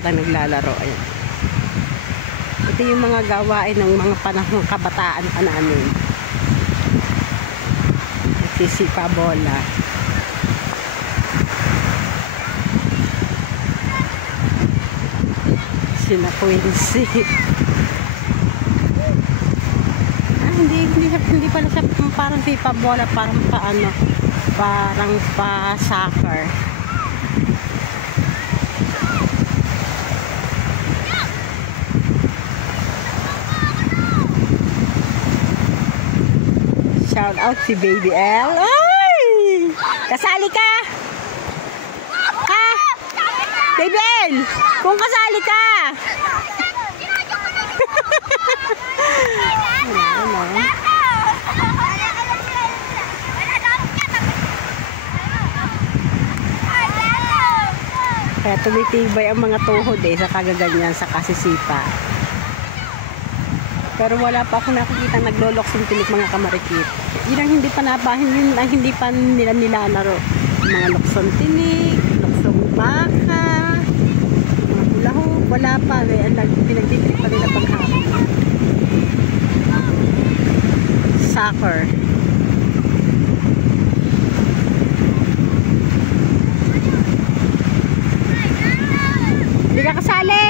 batang naglalaro. Ayan. Ito yung mga gawain ng mga panahong kabataan pa namin. Nagsisipa bola. Sina Quincy. Hindi pala siya parang sipa bola, parang paano, parang pa soccer. Shout out si Baby L. Ay! Kasali ka? Ha? Baby L! Kung kasali ka! Kaya tumitibay ang mga tuhod sa kagaganyan sa kasisipa. Pero wala pa ako nakikita nagloloksong tinik mga kamarikit. Yun ang hindi pa nabahin, yun ang hindi pa nila nilalaro. Mga loksong tinik, loksong baka, mga hulahog, wala pa. Pinagtitrik pa nila paghapon. Soccer. Hindi ka kasali.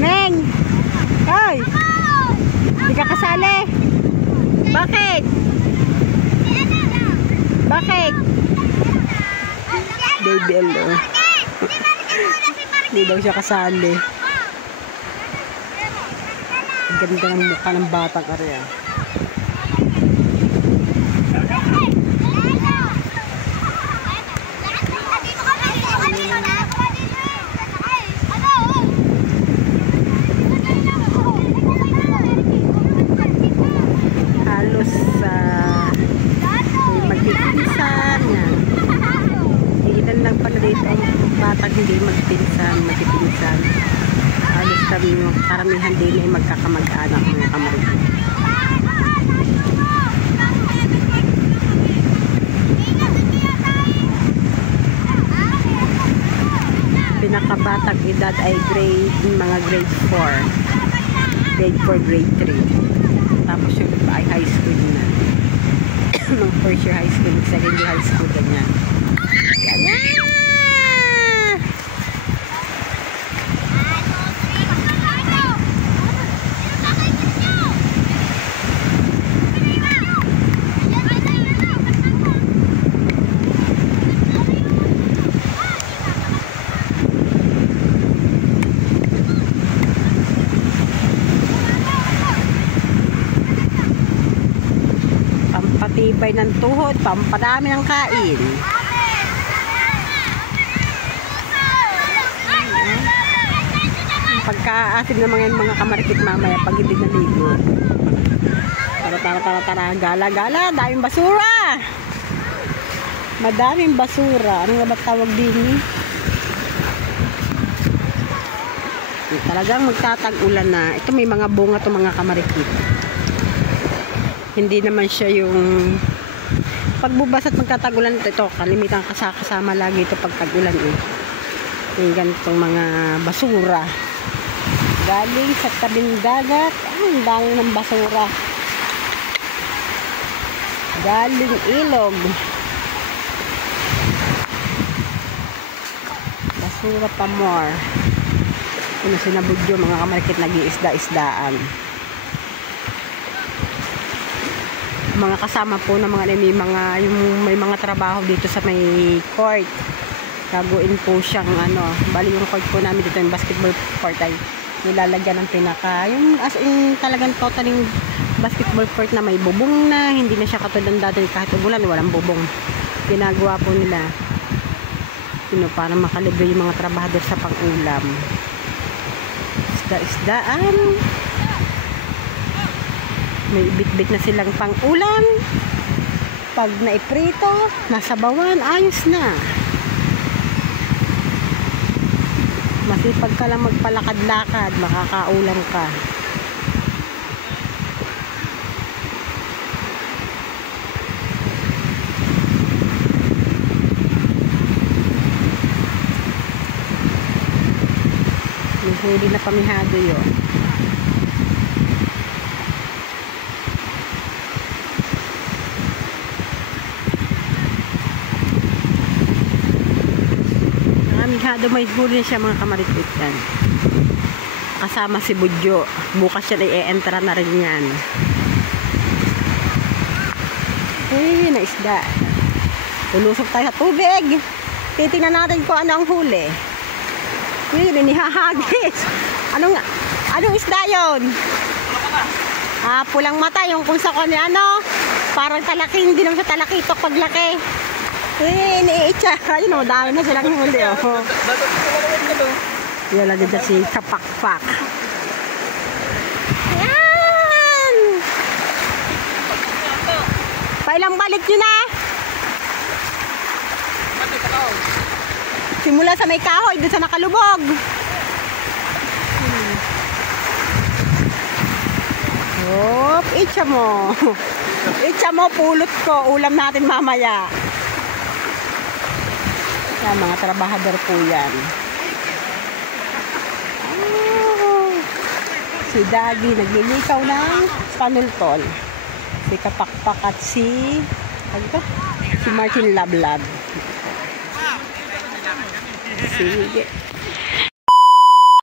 Neng! Hoy! Hindi ka kasali. Bakit? Bakit? Baby L. Hindi daw siya kasali. Ganda ng mukha ng batang area. Halos may magpipinsan na. Ilan lang pala dito ang batang hindi magpinsan. Halos kami karamihan din ay magkakamag-anak mga kamarikit. Pinakabatang edad ay mga grade 4. Grade 4, grade 3. Tapos yung iba ay high school na. Mga first year high school, second year high school, ganyan. Pampatibay ng tuhod, pampadami ng kain. Pagka-asin na mga kamarikit mamaya pag hindi naligo. Tara, gala, daming basura. Madaming basura. Ano nga ba tawag din? Talagang magtatag-ulan na. Ito may mga bunga to mga kamarikit. Hindi naman siya yung pagbubas at magtatag-ulan. Ito, kalimitan kasama lagi ito pag tag-ulan yung ganitong mga basura. Galing sa tabing dagat. Ang dami ng basura. Galing ilog. Basura pa more. Kung sinabudyo mga kamarikit nag-iisda-isdaan. Mga kasama po ng mga may mga trabaho dito sa may court. Gaguin po siyang bali yung court po namin dito yung basketball court ay nilalagyan ng pinaka yung as in talagang totaling basketball court na may bubong na, hindi na siya katulad dati kahit ulan walang bubong. Ginagawa po nila para makalibre yung mga trabahador sa pang-ulam. Isda-isdaan. May bit-bit na silang pang-ulam. Pag naiprito, nasabawan, ayos na. Masipag ka lang magpalakad-lakad, makakaulam ka. Huli na pamihado yun. Amihado may huli siya mga kamarit-it yan. Kasama si Budyo. Bukas siya i-entra na rin yan. Uy, na isda. Tulusok tayo sa tubig. Titingnan natin kung ano ang huli. Uy, ninihahagis. Anong isda yun? Pulang mata. Yung kung sa kanya parang talaki. Hindi naman sa talakitok paglaki. Uy, iniitsa. Ayun o, dami na silang huli. Yan lang dyan si Kapakpak. Yan! Pailang balik yun na. Simula sa may kahoy, dun sa nakalubog. Hop, itcha mo. Itcha mo, pulot ko. Ulam natin mamaya. Yan, mga trabahador po yan. Si Dagi naglilikaw ng panultol. Si Kapakpak at si Martin Lablab. Sige.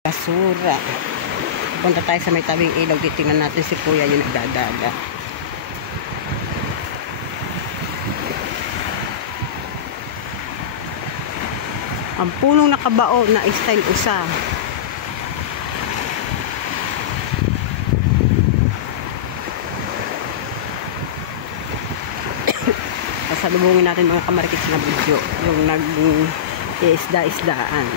Basura. Punta tayo sa may tabing ilog. Titingnan natin si Kuya yung nagdadaga. Ang punong nakabao na style usa. Salubungin natin mga kamarikits na video yung nag-isda-isdaan.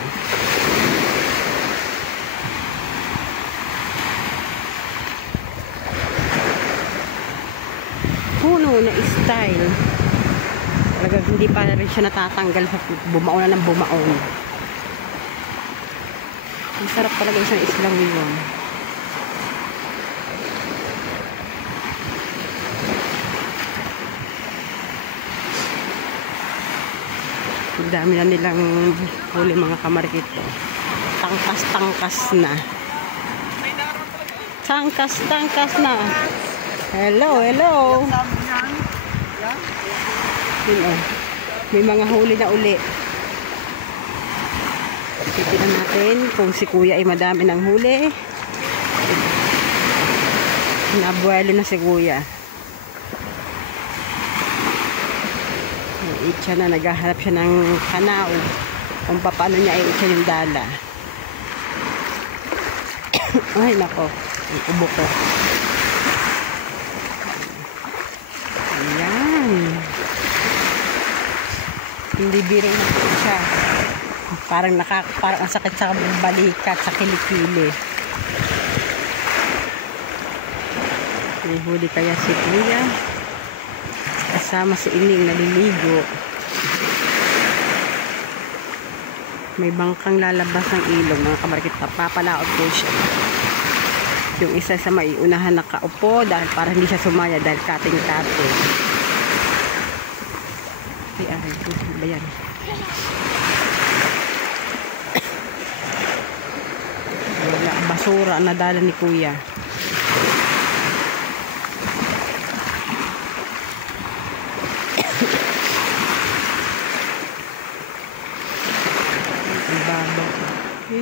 Puno na style. Talagang hindi pa rin siya natatanggal sa bumaon na ng bumaon. Ang sarap talaga isang islang yun. Ang dami na nilang huli mga kamarikito. Tangkas-tangkas na. Tangkas-tangkas na. Hello, hello. Yun, may mga huli na uli. Titignan natin kung si Kuya ay madami ng huli. Nabuelo na si Kuya. Itcha na, naghaharap siya ng kanao kung paano niya i-itcha yung dala. Ay nako, ang ubo ko. Ayan, hindi biro na siya. Parang ang sakit sa balikat, sa kilikili. May huli kaya si Kuya kasama si Ining naliligo. May bangkang lalabas ng ilog mga kamarikit. Papalaot po siya. Yung isa sa maiunahan nakaupo dahil para hindi siya sumaya dahil kating-kating. Ay, ba yan? Wala, basura ang nadala ni Kuya.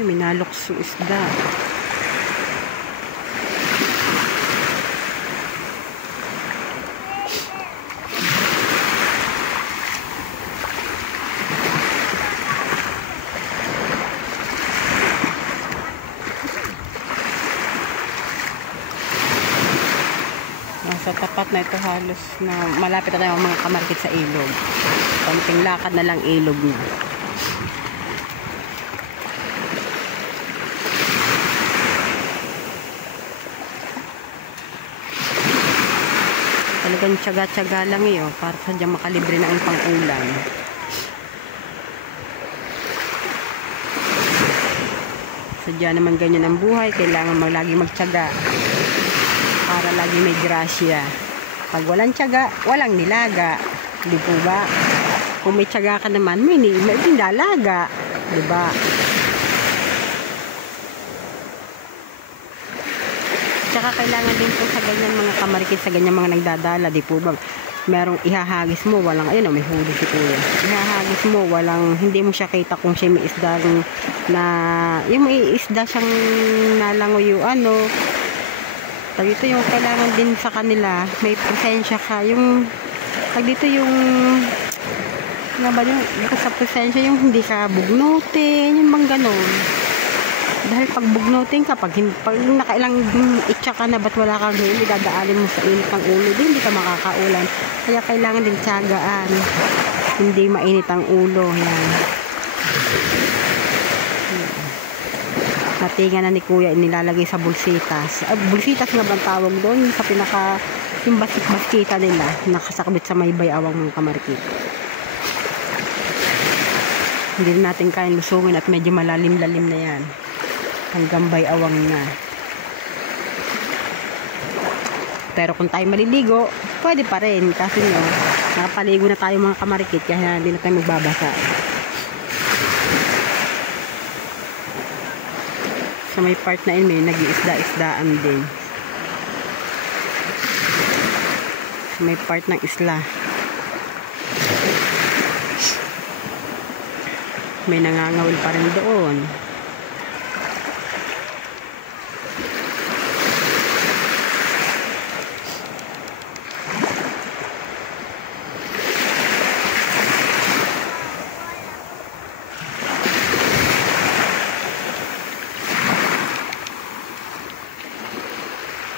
May nalokso isda. Sa tapat na ito halos na malapit na tayo mga kamarikit sa ilog. Konting lakad na lang ilog na. Talagang tiyaga-tiyaga lang para sadyang makalibre na ang pang-ulan. Sadya naman ganyan ang buhay, kailangan lagi magtiyaga para lagi may grasya. Pag walang tiyaga, walang nilaga. Di po ba? Kung may tiyaga ka naman, may nilalaga. Di ba? Tsaka kailangan din po sa ganyan mga kamarikit, sa ganyan mga nagdadala, di po ba? Merong ihahagis mo, walang, ayun may huli si kuya. Ihahagis mo, walang, hindi mo siya kita kung siya may isda na, yung may isda siyang nalangoy yung ano. Pag ito yung kailangan din sa kanila, may presensya ka, yung, pag dito yung, nga ba yung, sa presensya yung hindi ka bugnutin, yung bang ganon. Dahil pag bugnutin ka, pag nakailang itcha ka na, ba't wala kang huli, dadaanin mo sa init ng ulo, hindi ka makakaulan. Kaya kailangan din tiyagaan, hindi mainit ang ulo. Yan. Natinga na ni kuya, nilalagay sa bulsitas. Bulsitas nga bang tawag doon? Sa pinaka, yung baskita nila, nakasakbit sa may bayawang mga kamarikit. Hindi natin kayang lusungin at medyo malalim-lalim na yan. Hanggang bayawang na. Pero kung tayo maliligo, pwede pa rin. Kasi nyo, nakapaligo na tayo mga kamarikit, kaya hindi na tayo magbabasa. Sa may part na yun, may nag-iisda-isdaan din. Sa may part ng isla. May nangangawil pa rin doon.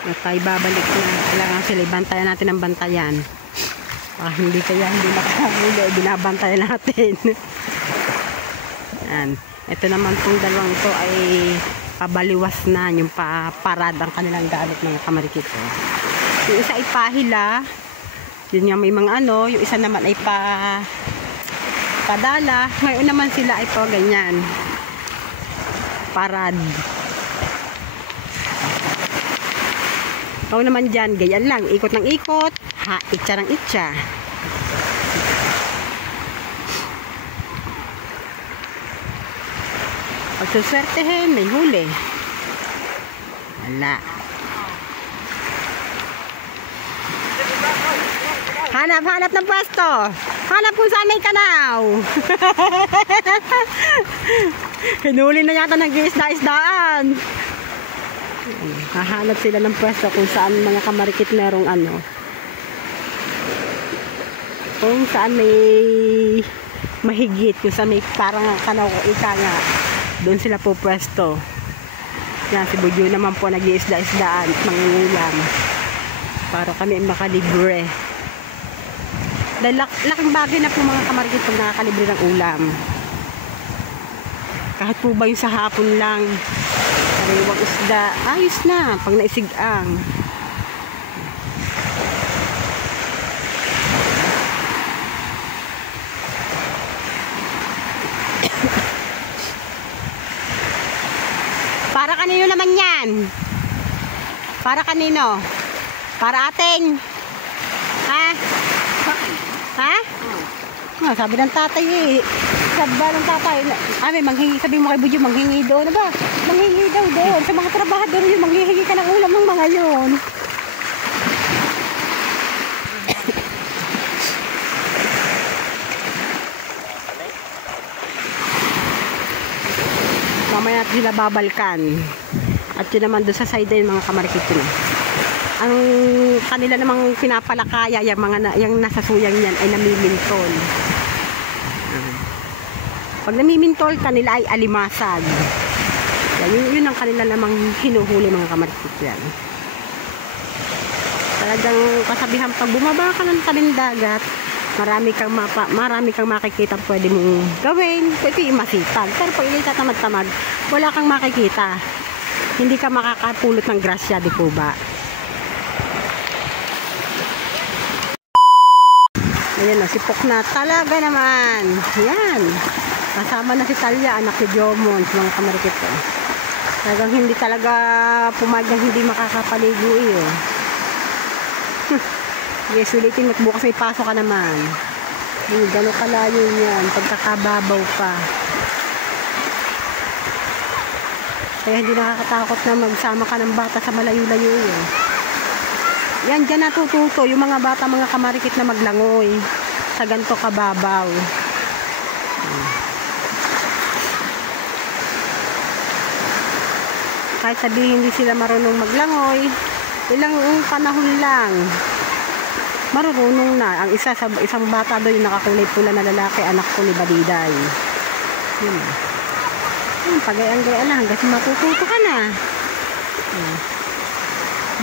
At tayo babalik na. Kailangan sila bantayan natin ang bantayan. Hindi makahuli, binabantayan natin. Yan. Ito naman pong dalawang ito ay pabaliwas na yung parad ang kanilang gamit mga kamarikit. Yung isa ay pahila. Yun yung may mga ano. Yung isa naman ay padala. Ngayon naman sila ay ganyan. Parad. Ikaw naman dyan, ganyan lang. Ikot ng ikot. Itcha ng itcha. Pag suswertehin, may huli. Wala. Hanap ng pwesto. Hanap kung saan may kanaw. Hinuli na yata nag-iisda-isdaan. Hahanap sila ng pwesto kung saan mga kamarikit merong ano. Kung saan may mahigit, kung saan may parang kanaw o ika nga, doon sila po pwesto. Yan, si Budyo naman po nag-iisda-isdaan at mangungulam para kami makalibre. Dahil laking bagay na po mga kamarikit pag nakakalibre ng ulam. Kahit po ba yung sa hapon lang, sariwang isda, ayos na pag naisigang. Para kanino naman yan? Para kanino? Para ating? Ha? Ha? Sabi ng tatay eh. Sabi ba ng tatay? May manghingi, sabi mo kay Budyo, manghingi doon. Ba? Manghingi daw doon. Sa mga trabahador yun, manghihingi ka ng ulam ng mga yun. Mamaya natin sila babalkan. At yun naman doon sa side din mga kamarikit yun. Ang kanila namang pinapalakaya, yung nasa suyang yan ay namimintol. Pag namimintol, kanila ay alimasag. Yun ang kanila namang hinuhuli mga kamarikit yan. Talagang kasabihan, pag bumaba ka ng tabing dagat, marami kang makikita pwede mong gawin. Pwede masipag. Pero pag hindi ka tamad-tamad, wala kang makikita. Hindi ka makakapulot ng grasya, di po ba? Ayan na, sipok na. Talaga naman. Yan. Kasama na si Talia, anak ni Jomon, mga kamarikit ko. Talagang hindi talaga pumagang hindi makakapaligo iyo. Yes, ulitin at bukas may pasok ka naman. Gano'n kalayo yan, pagkakababaw pa. Kaya hindi nakakatakot na magsama ka ng bata sa malayo-layo eh. Yan, dyan natututo yung mga bata, mga kamarikit na maglangoy sa ganito kababaw. Kahit sabihin hindi sila marunong maglangoy, ilang panahon lang marunong na. Ang isang bata doon, yung nakakulay pula na lalaki, anak ko ni Badiday. Yun. Pagayang-gaya lang hanggang matututo ka na.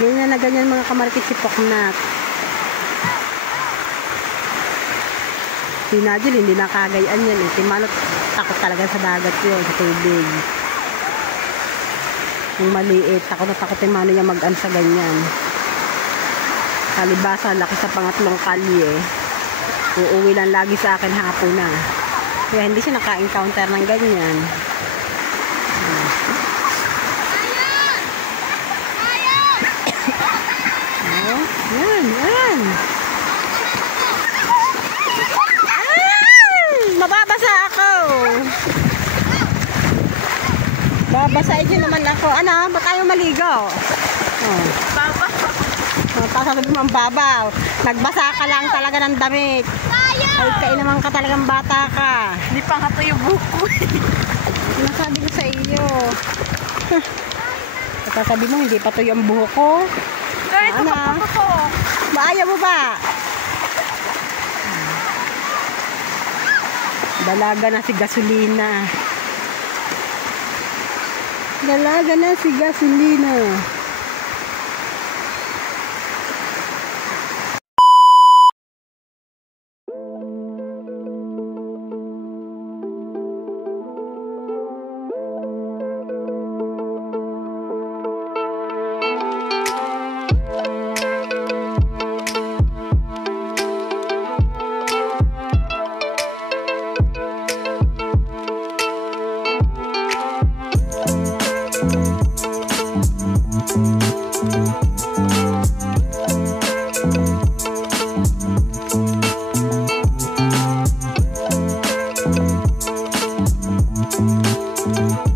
Ganyan na ganyan mga kamarikit si Poknat. Si Najil hindi nakagayaan yan eh. Si Manot takot talaga sa dagat yun, sa tubig. Yung maliit, takot na takot yung Mano niya mag-an sa ganyan. Kalibasa, laki sa pangatlong kalye. Uuwi lang lagi sa akin hapon na. Kaya hindi siya naka-encounter ng ganyan. Yan, yan. Mababasa ako. Babasahin niyo naman ako. Ano? Ba't tayo maligo? Baba. Sasabi mo ang babaw. Nagbasa ka lang talaga ng damit. Ay, kain naman ka talagang bata ka. Hindi pa nga to yung buko. Nasabi ko sa iyo. Sasabi mo, hindi pa to yung buhok ko. Ito pa to. Maayaw mo ba? Dalaga na si Gasolina. Dalaga na si Gasolina. Thank you.